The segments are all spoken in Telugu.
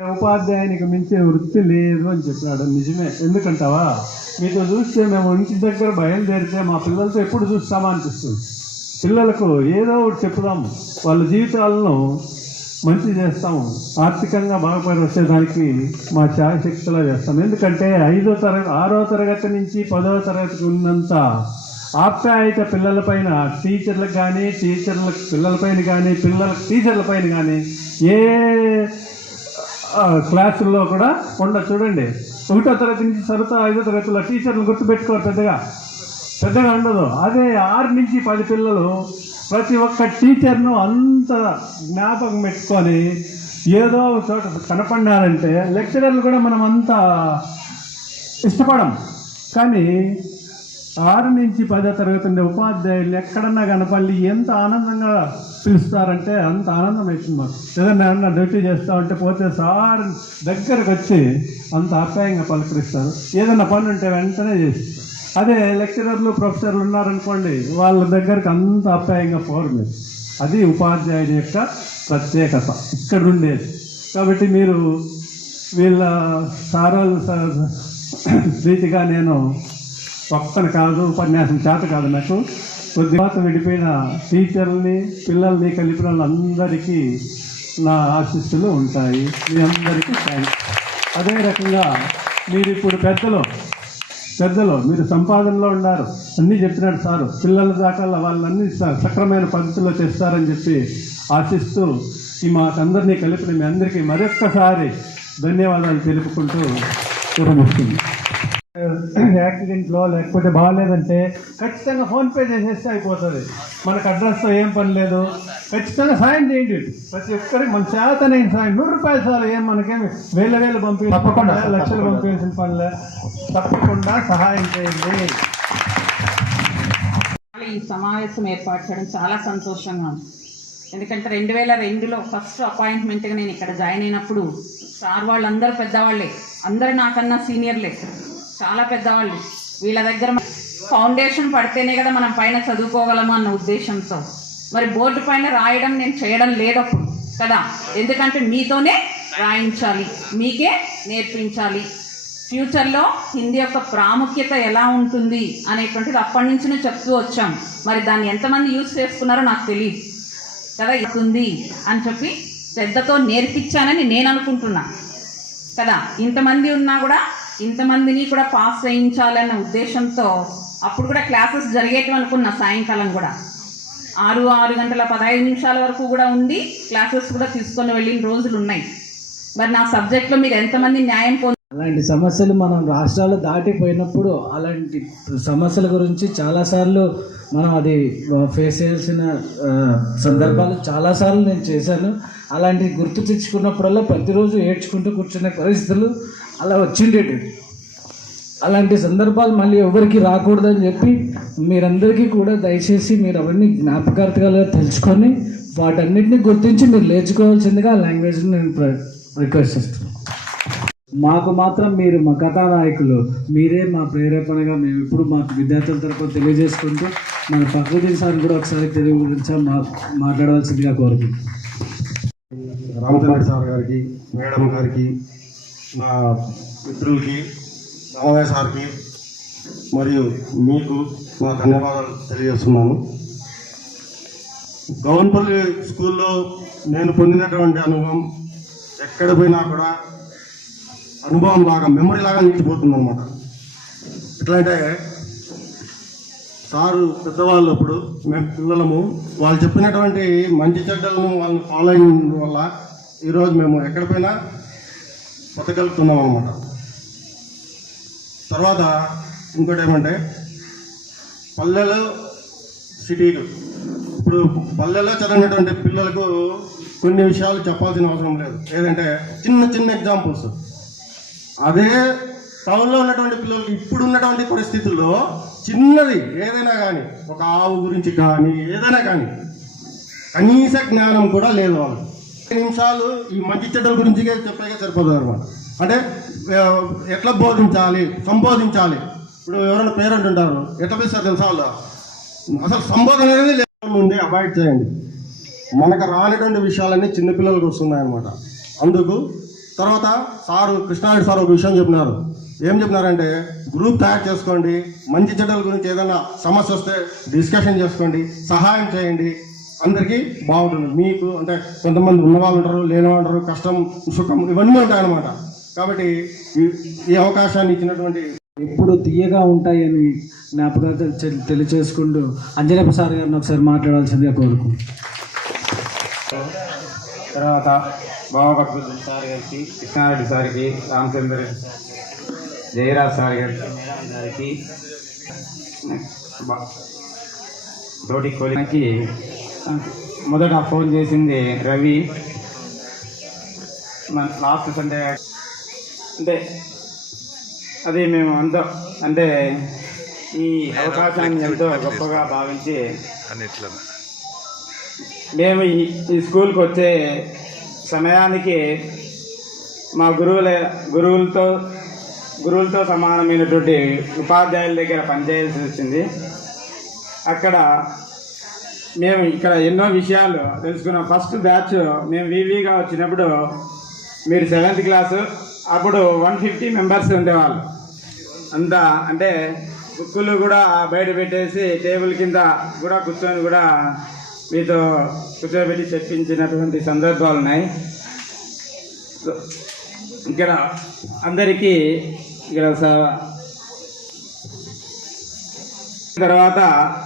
ఉపాధ్యాయునికి మించే వృత్తి లేదు అని చెప్పినాడు. నిజమే. ఎందుకంటావా? మీతో చూస్తే మేము ఇంటి దగ్గర బయలుదేరితే మా పిల్లలతో ఎప్పుడు చూస్తామా అనిపిస్తుంది. పిల్లలకు ఏదో ఒకటి చెప్పుదాము, వాళ్ళ జీవితాలను మంచి చేస్తాము, ఆర్థికంగా బాగుపడి వచ్చేదానికి మా శాయశక్తిలా చేస్తాం. ఎందుకంటే 6వ తరగతి నుంచి 10వ తరగతికి ఉన్నంత ఆప్యాయత పిల్లలపైన టీచర్లకు కానీ, టీచర్లకు పిల్లలపైన కానీ, పిల్లలకు టీచర్లపైన కానీ ఏ క్లాసుల్లో కూడా చూడండి. 1వ తరగతి నుంచి 5వ తరగతిలో టీచర్లు గుర్తుపెట్టుకోరు, పెద్దగా ఉండదు. అదే 6 నుంచి 10 పిల్లలు ప్రతి ఒక్క టీచర్ను అంత జ్ఞాపకం పెట్టుకొని ఏదో ఒక చోట కనపడినారంటే లెక్చరర్లు కూడా మనం అంత ఇష్టపడం. కానీ 6 నుంచి 10వ తరగతి ఉండే ఉపాధ్యాయులు ఎక్కడన్నా కనపల్లి ఎంత ఆనందంగా పిలుస్తారంటే అంత ఆనందం అవుతుంది మాకు. ఏదన్నా డ్యూటీ చేస్తూ ఉంటే పోతే సార్ దగ్గరకు వచ్చి అంత ఆప్యాయంగా పలకరిస్తారు. ఏదన్నా పని ఉంటే వెంటనే చేస్తారు. అదే లెక్చరర్లు ప్రొఫెసర్లు ఉన్నారనుకోండి, వాళ్ళ దగ్గరకు అంత ఆప్యాయంగా పోరు. అది ఉపాధ్యాయుని యొక్క ప్రత్యేకత ఇక్కడ ఉండేది. కాబట్టి మీరు వీళ్ళ సారాలు రీతిగా నేను వక్తను కాదు, ఉపన్యాసం చేత కాదు, నాకు కొద్దిగా విడిపోయిన టీచర్లని పిల్లల్ని కలిపిన వాళ్ళందరికీ నా ఆశీస్సులు ఉంటాయి. మీ అందరికీ థ్యాంక్స్. అదే రకంగా మీరు ఇప్పుడు పెద్దలు మీరు సంపాదనలో ఉన్నారు, అన్నీ చెప్పినాడు సారు. పిల్లల దాకా వాళ్ళన్నీ సక్రమైన పద్ధతిలో చేస్తారని చెప్పి ఆశిస్తూ ఈ మాకందరినీ కలిపిన మీ అందరికీ మరొక్కసారి ధన్యవాదాలు తెలుపుకుంటూ విరమిస్తుంది. యాక్సిడెంట్లో లేకపోతే బాగాలేదంటే ఖచ్చితంగా ఫోన్పే చేసేస్తే అయిపోతుంది. మనకు అడ్రస్తో ఏం పని లేదు. ఖచ్చితంగా సాయం చేయండి. ప్రతి ఒక్కరికి మన చేతనైన సాయం. 100 రూపాయలు చాలు. ఏం మనకేమి వేల పంపి తప్పకుండా లక్షలు పంపించాల్సిన పనిలే. తప్పకుండా సహాయం చేయండి. ఈ సమావేశం ఏర్పాటు చేయడం చాలా సంతోషంగా ఉంది. ఎందుకంటే 2002లో ఫస్ట్ అపాయింట్మెంట్గా నేను ఇక్కడ జాయిన్ అయినప్పుడు సార్ వాళ్ళందరూ పెద్దవాళ్ళే, అందరూ నాకన్నా సీనియర్లే, చాలా పెద్దవాళ్ళు. వీళ్ళ దగ్గర ఫౌండేషన్ పడితేనే కదా మనం పైన చదువుకోగలము అన్న ఉద్దేశంతో మరి బోర్డు పైన రాయడం నేను చేయడం లేదప్పుడు కదా. ఎందుకంటే మీతోనే రాయించాలి, మీకే నేర్పించాలి. ఫ్యూచర్లో హిందీ యొక్క ప్రాముఖ్యత ఎలా ఉంటుంది అనేటువంటిది అప్పటి నుంచి చెప్తూ వచ్చాం. మరి దాన్ని ఎంతమంది యూజ్ చేసుకున్నారో నాకు తెలియదు కదా. ఇస్తుంది అని చెప్పి శ్రద్ధతో నేర్పించానని నేను అనుకుంటున్నా కదా. ఇంతమంది ఉన్నా కూడా ఇంతమందిని కూడా పాస్ చేయించాలన్న ఉద్దేశంతో అప్పుడు కూడా క్లాసెస్ జరిగేటివి అనుకున్నా. సాయంకాలం కూడా 6 గంటల 15 నిమిషాల వరకు కూడా ఉంది. క్లాసెస్ కూడా తీసుకొని వెళ్ళిన రోజులు ఉన్నాయి. మరి నా సబ్జెక్ట్లో మీరు ఎంతమంది న్యాయం అలాంటి సమస్యలు మనం రాష్ట్రాలు దాటిపోయినప్పుడు అలాంటి సమస్యల గురించి చాలాసార్లు మనం అది ఫేస్ చేయాల్సిన సందర్భాలు చాలాసార్లు నేను చేశాను. అలాంటివి గుర్తు తెచ్చుకున్నప్పుడల్లా ప్రతిరోజు ఏడ్చుకుంటూ కూర్చునే పరిస్థితులు అలా వచ్చిండేవి. అలాంటి సందర్భాలు మళ్ళీ ఎవరికి రాకూడదని చెప్పి మీరందరికీ కూడా దయచేసి మీరు అవన్నీ జ్ఞాపకార్థాలుగా తెలుసుకొని వాటన్నిటిని గుర్తించి మీరు నేర్చుకోవాల్సిందిగా ఆ లాంగ్వేజ్ని నేను రిక్వెస్ట్ చేస్తున్నాను. మాకు మాత్రం మీరు మా కథానాయకులు, మీరే మా ప్రేరేపణగా మేము ఇప్పుడు మాకు విద్యార్థుల తరపున తెలియజేసుకుంటూ మన ప్రకృతి సార్ కూడా ఒకసారి తెలుగు గురించి మాట్లాడవలసిందిగా కోరుకుంటున్నాం. రామచంద్ర సార్ గారికి, మేడం గారికి, నా మిత్రులకి, రామయ్య సార్కి మరియు మీకు నా ధన్యవాదాలు తెలియజేస్తున్నాను. గౌన్పల్లి స్కూల్లో నేను పొందినటువంటి అనుభవం ఎక్కడ పోయినా కూడా అనుభవం లాగా, మెమరీ లాగా నిలిచిపోతుంది అనమాట. ఎట్లా అంటే సారు పెద్దవాళ్ళు అప్పుడు మేము పిల్లలము వాళ్ళు చెప్పినటువంటి మంచి చెడ్డలను వాళ్ళని ఫాలో అయిన వల్ల ఈరోజు మేము ఎక్కడ పోయినా బతకగలుగుతున్నాం అనమాట. తర్వాత ఇంకోటి ఏమంటే పల్లెలు, సిటీలు. ఇప్పుడు పల్లెల్లో చదివినటువంటి పిల్లలకు కొన్ని విషయాలు చెప్పాల్సిన అవసరం లేదు. ఏదంటే చిన్న ఎగ్జాంపుల్స్. అదే టౌన్లో ఉన్నటువంటి పిల్లలకి ఇప్పుడు ఉన్నటువంటి పరిస్థితుల్లో చిన్నది ఏదైనా కానీ, ఒక ఆవు గురించి కానీ ఏదైనా కానీ కనీస జ్ఞానం కూడా లేదు. వాళ్ళు 5 నిమిషాలు ఈ మంచి చెడ్డల గురించి చెప్పాక సరిపోతుంది అనమాట. అంటే ఎట్లా సంబోధించాలి. ఇప్పుడు ఎవరైనా పేరెంట్ ఉంటారు, ఎట్లా పిలుస్తారు తెలుసా వాళ్ళు? అసలు సంబోధన అనేది ముందే అవాయిడ్ చేయండి. మనకు రానిటువంటి విషయాలన్నీ చిన్నపిల్లలకు వస్తున్నాయన్నమాట. అందుకు తర్వాత కృష్ణారెడ్డి సార్ ఒక విషయం చెప్పినారు. ఏం చెప్పినారంటే గ్రూప్ తయారు చేసుకోండి, మంచి చెడ్డల గురించి ఏదైనా సమస్య వస్తే డిస్కషన్ చేసుకోండి, సహాయం చేయండి, అందరికీ బాగుంటుంది. మీకు అంటే కొంతమంది ఉన్నవాళ్ళు ఉంటారు, లేని వాళ్ళు ఉంటారు, కష్టం సుఖం ఇవన్నీ ఉంటాయన్నమాట. కాబట్టి ఈ అవకాశాన్ని ఇచ్చినటువంటి ఎప్పుడు తీయగా ఉంటాయని జ్ఞాపకాలు తెలియచేసుకుంటూ అంజనప్ప సార్ గారిని ఒకసారి మాట్లాడాల్సిందిగా కోరుకుంటున్నాను. తర్వాత బాబాభక్తులు సార్ గారికి, కృష్ణారెడ్డి సార్కి, రామచంద్ర జయరాజ్ సార్ గారికి, తోటి కోలికి మొదట ఫోన్ చేసింది రవి. మన లాస్ట్ సండే అంటే అది మేము అంటే ఈ అవకాశాన్ని ఎంతో గొప్పగా భావించి మేము ఈ స్కూల్కి వచ్చే సమయానికి మా గురువులతో సమానమైనటువంటి ఉపాధ్యాయుల దగ్గర పనిచేయాల్సి వచ్చింది. అక్కడ మేము ఇక్కడ ఎన్నో విషయాలు తెలుసుకున్నాం. ఫస్ట్ బ్యాచ్ మేము వివిగా వచ్చినప్పుడు మీరు 7th క్లాసు, అప్పుడు 150 మెంబర్స్ ఉండేవాళ్ళు. అంతా అంటే బుక్కులు కూడా బయట పెట్టేసి టేబుల్ కింద కూడా కూర్చొని కూడా మీతో కూర్చోబెట్టి చెప్పించినటువంటి సందర్భాలు ఉన్నాయి. ఇక్కడ అందరికీ ఇక్కడ తర్వాత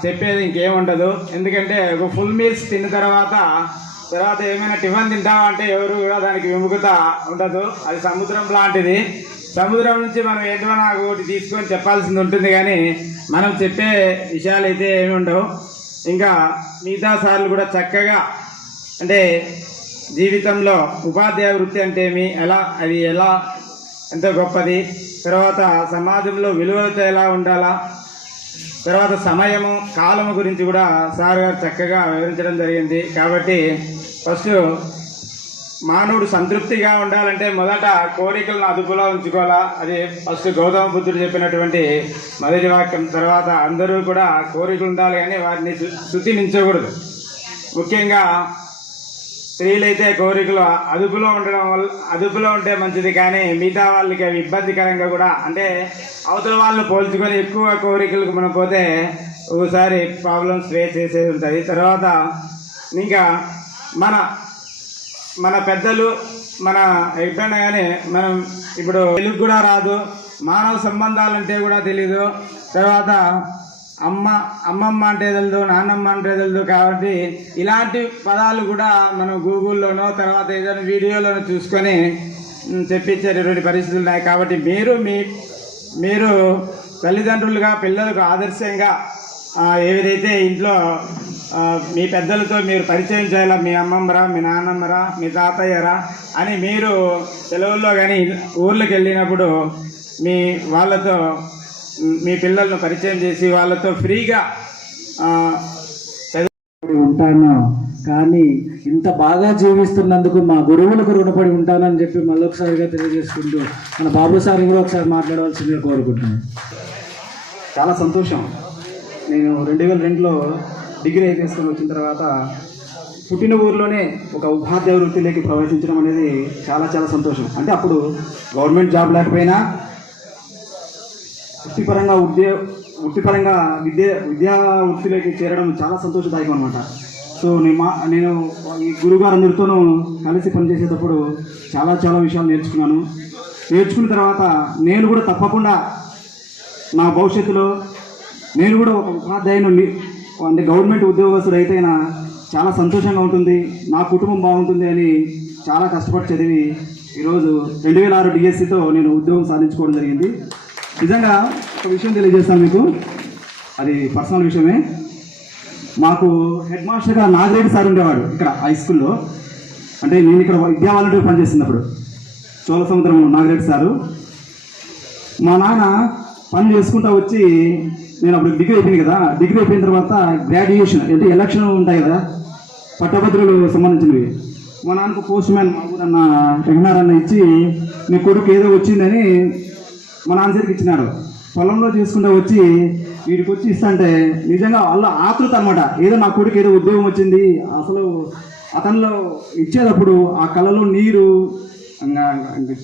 చెప్పేది ఇంకేముండదు. ఎందుకంటే ఒక ఫుల్ మీల్స్ తిన్న తర్వాత ఏమైనా టిఫిన్ తింటావా అంటే ఎవరు కూడా దానికి విముఖత ఉండదు. అది సముద్రం లాంటిది. సముద్రం నుంచి మనం ఏదైనా ఒకటి తీసుకొని చెప్పాల్సింది ఉంటుంది, కానీ మనం చెప్పే విషయాలు అయితే ఏమి ఉండవు. ఇంకా మిగతా సార్లు కూడా చక్కగా అంటే జీవితంలో ఉపాధ్యాయ వృత్తి అంటే ఏమి, అది ఎలా ఎంతో గొప్పది, తర్వాత సమాజంలో విలువలతో ఎలా ఉండాలా, తర్వాత సమయము కాలము గురించి కూడా సార్ గారు చక్కగా వివరించడం జరిగింది. కాబట్టి ఫస్ట్ మానవుడు సంతృప్తిగా ఉండాలంటే మొదట కోరికలను అదుపులో ఉంచుకోవాలా. అది ఫస్ట్ గౌతమ బుద్ధుడు చెప్పినటువంటి మొదటి వాక్యం. తర్వాత అందరూ కూడా కోరికలు ఉండాలి, కానీ వాటిని శృతిమించకూడదు. ముఖ్యంగా స్త్రీలైతే కోరికలు అదుపులో ఉంటే మంచిది, కానీ మిగతా వాళ్ళకి అవి ఇబ్బందికరంగా కూడా, అంటే అవతల వాళ్ళని పోల్చుకొని ఎక్కువ కోరికలకు మనం పోతే ఒకసారి ప్రాబ్లమ్స్ ఫేస్ చేసేది ఉంటుంది. తర్వాత ఇంకా మన పెద్దలు మన ఎప్పుడైనా కానీ మనం ఇప్పుడు తెలుగు కూడా రాదు, మానవ సంబంధాలంటే కూడా తెలీదు, తర్వాత అమ్మమ్మ అంటే తెలియదు, నాన్నమ్మ అంటే తెలియదు. కాబట్టి ఇలాంటి పదాలు కూడా మనం గూగుల్లోనో తర్వాత ఏదైనా వీడియోలోనో చూసుకొని చెప్పించేటటువంటి పరిస్థితులు ఉన్నాయి. కాబట్టి మీరు తల్లిదండ్రులుగా పిల్లలకు ఆదర్శంగా ఏదైతే ఇంట్లో మీ పెద్దలతో మీరు పరిచయం చేయాలా, మీ అమ్మమ్మరా, మీ నాన్నమ్మరా, మీ తాతయ్యరా అని మీరు సెలవుల్లో కానీ ఊర్లకు వెళ్ళినప్పుడు వాళ్ళతో మీ పిల్లలను పరిచయం చేసి వాళ్ళతో ఫ్రీగా ఉంటాను. కానీ ఇంత బాగా జీవిస్తున్నందుకు మా గురువులకు రుణపడి ఉంటానని చెప్పి మళ్ళొకసారిగా తెలియజేసుకుంటూ మన బాబు సార్ కూడా ఒకసారి మాట్లాడవలసిందిగా కోరుకుంటున్నాను. చాలా సంతోషం. నేను 2002లో డిగ్రీ చేసుకొని వచ్చిన తర్వాత పుట్టిన ఊరిలోనే ఒక ఉపాధ్యాయ వృత్తిలోకి ప్రవేశించడం అనేది చాలా చాలా సంతోషం. అంటే అప్పుడు గవర్నమెంట్ జాబ్ లేకపోయినా వృత్తిపరంగా విద్యా వృత్తిలోకి చేరడం చాలా సంతోషదాయకం అనమాట. సో నేను ఈ గురువుగారు అందరితోనూ కలిసి పనిచేసేటప్పుడు చాలా చాలా విషయాలు నేర్చుకున్న తర్వాత నేను కూడా తప్పకుండా నా భవిష్యత్తులో నేను కూడా ఒక ఉపాధ్యాయుని అంటే గవర్నమెంట్ ఉద్యోగస్తుడు అయితేనా చాలా సంతోషంగా ఉంటుంది, నా కుటుంబం బాగుంటుంది అని చాలా కష్టపడి చదివి ఈరోజు 2006 డిఎస్సితో నేను ఉద్యోగం సాధించుకోవడం జరిగింది. నిజంగా ఒక విషయం తెలియజేస్తాను మీకు, అది పర్సనల్ విషయమే. మాకు హెడ్ మాస్టర్గా నాగిరెడ్డి సార్ ఉండేవాడు ఇక్కడ హై స్కూల్లో. అంటే నేను ఇక్కడ విద్యా వాలంటీర్ పనిచేస్తున్నప్పుడు చోళ సముద్రం నాగిరెడ్డి సారు. మా నాన్న పని చేసుకుంటూ వచ్చి, నేను అప్పుడు డిగ్రీ అయిపోయింది కదా, డిగ్రీ అయిపోయిన తర్వాత గ్రాడ్యుయేషన్ అంటే ఎలక్షన్ ఉంటాయి కదా పట్టభద్రులు సంబంధించినవి, మా నాన్నకు పోస్ట్ మ్యాన్ మామూలన్న రఘునారన్న ఇచ్చి నీ కొడుకు ఏదో వచ్చిందని మా నాన్న దగ్గరికి ఇచ్చినాడు. పొలంలో చేసుకుంటూ వచ్చి వీడికి వచ్చి ఇస్తాంటే నిజంగా వాళ్ళ ఆతృత అనమాట, ఏదో నా కొడుకు ఏదో ఉద్యోగం వచ్చింది. అసలు అతనిలో ఇచ్చేటప్పుడు ఆ కళ్ళలో నీరు, ఇంకా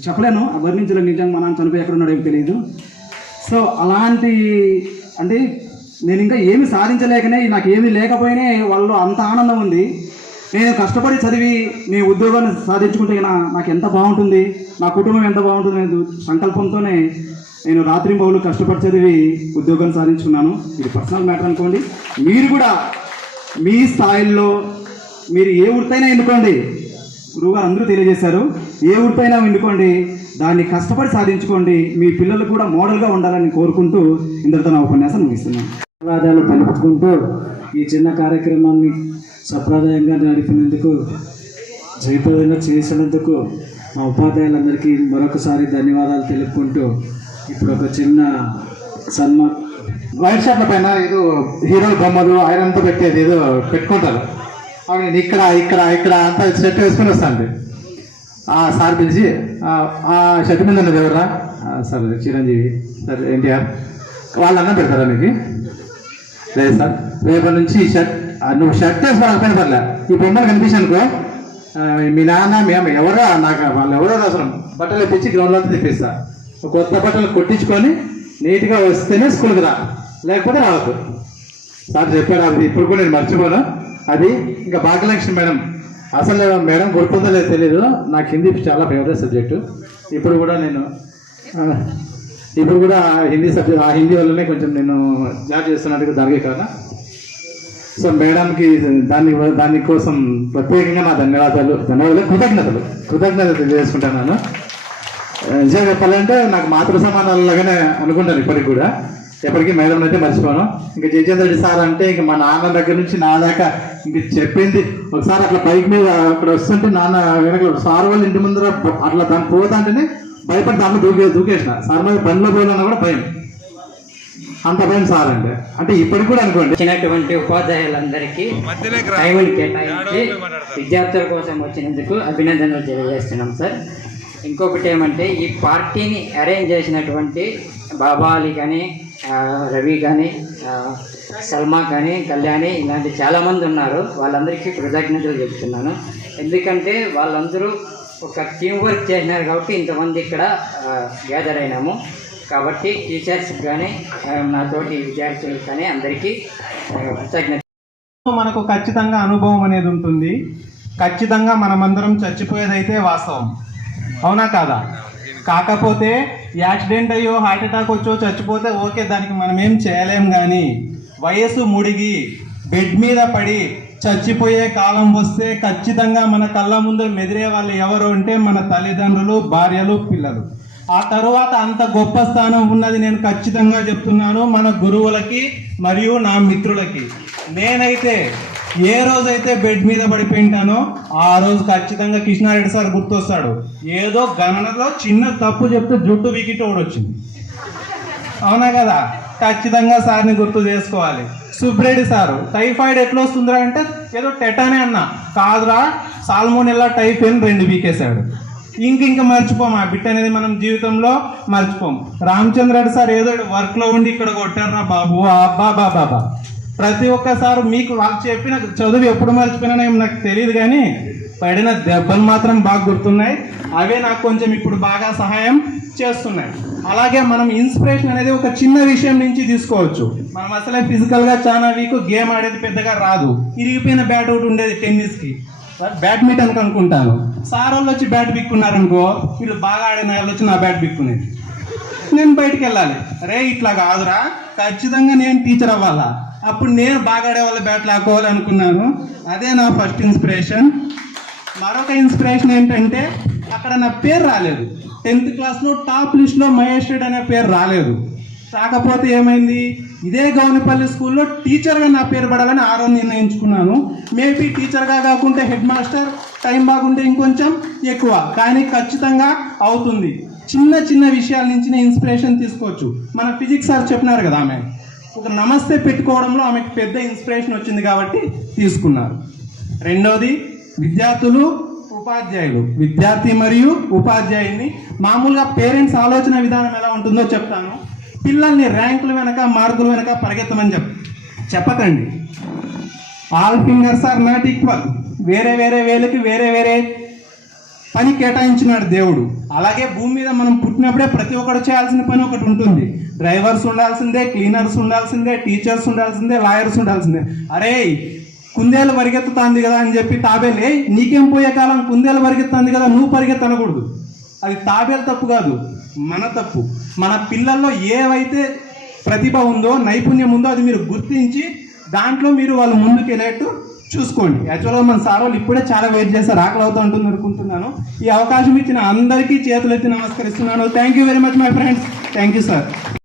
చెప్పలేను, వర్ణించలేను. నిజంగా మా నాన్న చనిపోయి ఎక్కడ ఉన్నాడో ఏమి తెలియదు. సో అలాంటి అంటే నేను ఇంకా ఏమి సాధించలేకనే, నాకు ఏమీ లేకపోయినా వాళ్ళు అంత ఆనందం ఉంది. నేను కష్టపడి చదివి మీ ఉద్యోగాన్ని సాధించుకుంటే నాకు ఎంత బాగుంటుంది, నా కుటుంబం ఎంత బాగుంటుంది అనే సంకల్పంతోనే నేను రాత్రింబవళ్ళు కష్టపడి చదివి ఉద్యోగాన్ని సాధించుకున్నాను. ఇది పర్సనల్ మ్యాటర్ అనుకోండి. మీరు కూడా మీ స్థాయిల్లో మీరు ఏ వృత్తైనా ఎన్నుకోండి. గురువుగారు అందరూ తెలియజేశారు, ఏ వృత్తైనా ఎన్నుకోండి, దాన్ని కష్టపడి సాధించుకోండి. మీ పిల్లలు కూడా మోడల్గా ఉండాలని కోరుకుంటూ ఇంతటితో నా ఉపన్యాసం ముగిస్తున్నాను. ధన్యవాదాలు తెలుపుకుంటూ ఈ చిన్న కార్యక్రమాన్ని సంప్రదాయంగా నడిపినందుకు, జయప్రదంగా చేసినందుకు మా ఉపాధ్యాయులందరికీ మరొకసారి ధన్యవాదాలు తెలుపుకుంటూ ఇప్పుడు ఒక చిన్న వైట్ షర్ట్ల పైన ఏదో హీరో బొమ్మలు ఐరన్తో పెట్టేది ఏదో పెట్టుకుంటారు. అవి నేను ఇక్కడ ఇక్కడ ఇక్కడ అంతా షర్ట్ వేసుకొని వస్తాను. సార్ పిలిచి ఆ షర్ట్ మీద ఉన్నది ఎవరా? Sir Chiranjeevi, sir NTR. వాళ్ళు అన్నం పెడతారా మీకు? లేదు సార్, రేపటి నుంచి నువ్వు షర్ట్ వేసుకోవాలి పైన పర్లే, ఈ బొమ్మలు కనిపించానుకో మీ నాన్న మీ అమ్మ ఎవరో నాకు వాళ్ళు ఎవరో అవసరం బట్టలు తెప్పించి గ్రౌండ్లో అంతా తెప్పిస్తా. కొత్త బట్టలు కొట్టించుకొని నీట్గా వస్తేనే స్కూల్కి రా, లేకపోతే రావద్దు. సార్ చెప్పారు, అది ఇప్పుడు కూడా నేను మర్చిపోను. అది ఇంకా భాగ్యలక్ష్మి మేడం, అసలు మేడం గుర్తుందో లేదో తెలీదు, నాకు హిందీ చాలా ఫేవరెట్ సబ్జెక్టు. ఇప్పుడు కూడా హిందీ సబ్జెక్ట్, ఆ హిందీ వల్లనే కొంచెం నేను జాబ్ చేస్తున్నట్టుగా జరిగే కదా. సో మేడంకి దానికోసం ప్రత్యేకంగా నా కృతజ్ఞతలు తెలియజేసుకుంటున్నాను. నిజంగా చెప్పాలంటే నాకు మాతృ సమానాలలాగానే అనుకుంటాను ఇప్పటికి కూడా. ఎప్పటికీ మేడం అయితే మర్చిపోను. ఇంకా జయచంద్ర రెడ్డి సార్ అంటే ఇంక మా నాన్న దగ్గర నుంచి నా దాకా ఇంక చెప్పింది. ఒకసారి అట్లా బైక్ మీద అక్కడ వస్తుంటే నాన్న వెనక సార్ వాళ్ళ ఇంటి ముందర అట్లా దాన్ని పోతాంటేనే భయపడి దాంట్లో దూకేసిన. సార్ మీద బండిలో పోయాలన్నా కూడా భయం, అంత భయం సార్ అంటే ఇప్పటికి కూడా అనుకోండి. వచ్చినటువంటి ఉపాధ్యాయులందరికీ టైంని కేటాయించి విద్యార్థుల కోసం వచ్చినందుకు అభినందనలు తెలియజేస్తున్నాం సార్. ఇంకొకటి ఏమంటే, ఈ పార్టీని అరేంజ్ చేసినటువంటి బాబా అలీ కానీ, రవి కానీ, సల్మా కానీ, కళ్యాణి, ఇలాంటి చాలామంది ఉన్నారు. వాళ్ళందరికీ కృతజ్ఞతలు చెప్తున్నాను. ఎందుకంటే వాళ్ళందరూ ఒక టీం వర్క్ చేసినారు కాబట్టి ఇంతమంది ఇక్కడ గ్యాదర్ అయినాము. కాబట్టి టీచర్స్కి కానీ నాతోటి విద్యార్థులకు కానీ అందరికీ కృతజ్ఞత. మనకు ఖచ్చితంగా అనుభవం అనేది ఉంటుంది. ఖచ్చితంగా మనమందరం చచ్చిపోయేదైతే వాస్తవం, అవునా కాదా? కాకపోతే యాక్సిడెంట్ అయ్యో హార్ట్ అటాక్ వచ్చో చచ్చిపోతే ఓకే, దానికి మనం ఏం చేయలేం. కానీ వయసు ముడిగి బెడ్ మీద పడి చచ్చిపోయే కాలం వస్తే ఖచ్చితంగా మన కళ్ళ ముందు మెదిరే వాళ్ళు ఎవరు అంటే మన తల్లిదండ్రులు, భార్యలు, పిల్లలు. ఆ తరువాత అంత గొప్ప స్థానం ఉన్నది నేను ఖచ్చితంగా చెప్తున్నాను మన గురువులకి మరియు నా మిత్రులకి. నేనైతే ఏ రోజైతే బెడ్ మీద పడిపోయింటానో ఆ రోజు ఖచ్చితంగా కృష్ణారెడ్డి సార్ గుర్తొస్తాడు. ఏదో గణనలో చిన్న తప్పు చెప్తే జుట్టు వికిటోడు వచ్చింది, అవునా కదా? ఖచ్చితంగా సార్ని గుర్తు చేసుకోవాలి. సుబ్రెడ్డి సారు టైఫాయిడ్ ఎట్లా వస్తుందిరా అంటే ఏదో టెటానే అన్నా, కాదురా సాల్మోనెల్లా టైఫాయిడ్ 2 వీకేశాడు. ఇంక మర్చిపోం ఆ బిట్ అనేది, మనం జీవితంలో మర్చిపోం. రామచంద్రెడ్డి సార్ ఏదో వర్క్లో ఉండి ఇక్కడ కొట్టారా బాబు, అబ్బా బాబా. ప్రతి ఒక్కసారి మీకు వాళ్ళు చెప్పిన చదువు ఎప్పుడు మర్చిపోయినా నాకు తెలియదు, కానీ పడిన దెబ్బలు మాత్రం బాగా గుర్తున్నాయి. అవే నాకు కొంచెం ఇప్పుడు బాగా సహాయం చేస్తున్నాయి. అలాగే మనం ఇన్స్పిరేషన్ అనేది ఒక చిన్న విషయం నుంచి తీసుకోవచ్చు. మనం అసలే ఫిజికల్గా చాలా వీక్, గేమ్ ఆడేది పెద్దగా రాదు. ఇరిగిపోయిన బ్యాట్ ఒకటి ఉండేది టెన్నిస్కి, బ్యాడ్మింటన్కి అనుకుంటాను. సార్ వాళ్ళు వచ్చి బ్యాట్ బిక్కున్నారనుకో, వీళ్ళు బాగా ఆడిన వాళ్ళు వచ్చి నా బ్యాట్ బిక్కునేది. నేను బయటికి వెళ్ళాలి, రే ఇట్లా కాదురా, ఖచ్చితంగా నేను టీచర్ అవ్వాలా, అప్పుడు నేను బాగా ఆడే వాళ్ళ బ్యాట్ లాక్కోవాలి అనుకున్నాను. అదే నా ఫస్ట్ ఇన్స్పిరేషన్. మరొక ఇన్స్పిరేషన్ ఏంటంటే, అక్కడ నా పేరు రాలేదు. 10th క్లాస్లో టాప్ లిస్ట్లో మహేష్ రెడ్డి అనే పేరు రాలేదు. కాకపోతే ఏమైంది, ఇదే గౌనిపల్లి స్కూల్లో టీచర్గా నా పేరు పడాలని ఆ రోజు నిర్ణయించుకున్నాను. మేబీ టీచర్గా కాకుంటే హెడ్ మాస్టర్, టైం బాగుంటే ఇంకొంచెం ఎక్కువ, కానీ ఖచ్చితంగా అవుతుంది. చిన్న చిన్న విషయాల నుంచి ఇన్స్పిరేషన్ తీసుకోవచ్చు. మన ఫిజిక్స్ సార్ చెప్పినారు కదా, ఆమె ఒక నమస్తే పెట్టుకోవడంలో ఆమెకు పెద్ద ఇన్స్పిరేషన్ వచ్చింది కాబట్టి తీసుకున్నారు. రెండోది విద్యార్థులు, ఉపాధ్యాయులు. విద్యార్థి మరియు ఉపాధ్యాయుని మామూలుగా పేరెంట్స్ ఆలోచన విధానం ఎలా ఉంటుందో చెప్తాను. పిల్లల్ని ర్యాంకుల వెనక, మార్కుల వెనక పరిగెత్తమని చెప్పకండి. All fingers are not equal. వేరే వేరే వేలకి వేరే వేరే పని కేటాయించినాడు దేవుడు. అలాగే భూమి మీద మనం పుట్టినప్పుడే ప్రతి ఒక్కరు చేయాల్సిన పని ఒకటి ఉంటుంది. డ్రైవర్స్ ఉండాల్సిందే, క్లీనర్స్ ఉండాల్సిందే, టీచర్స్ ఉండాల్సిందే, లాయర్స్ ఉండాల్సిందే. అరే కుందేలు పరిగెత్తుతాంది కదా అని చెప్పి తాబేలే నీకేం పోయే కాలం, కుందేలు పరిగెత్తాంది కదా నువ్వు పరిగెత్తనకూడదు. అది తాబేలు తప్పు కాదు, మన తప్పు. మన పిల్లల్లో ఏవైతే ప్రతిభ ఉందో, నైపుణ్యం ఉందో అది మీరు గుర్తించి దాంట్లో మీరు వాళ్ళు ముందుకు వెళ్ళేట్టు చూసుకోండి. యాక్చువల్గా మన సార్ వాళ్ళు ఇప్పుడే చాలా వెయిట్ చేస్తారు, ఆకలి అవుతూ ఉంటుంది అనుకుంటున్నాను. ఈ అవకాశం ఇచ్చిన అందరికీ చేతులెత్తి నమస్కరిస్తున్నాను. Thank you very much my friends. Thank you sir.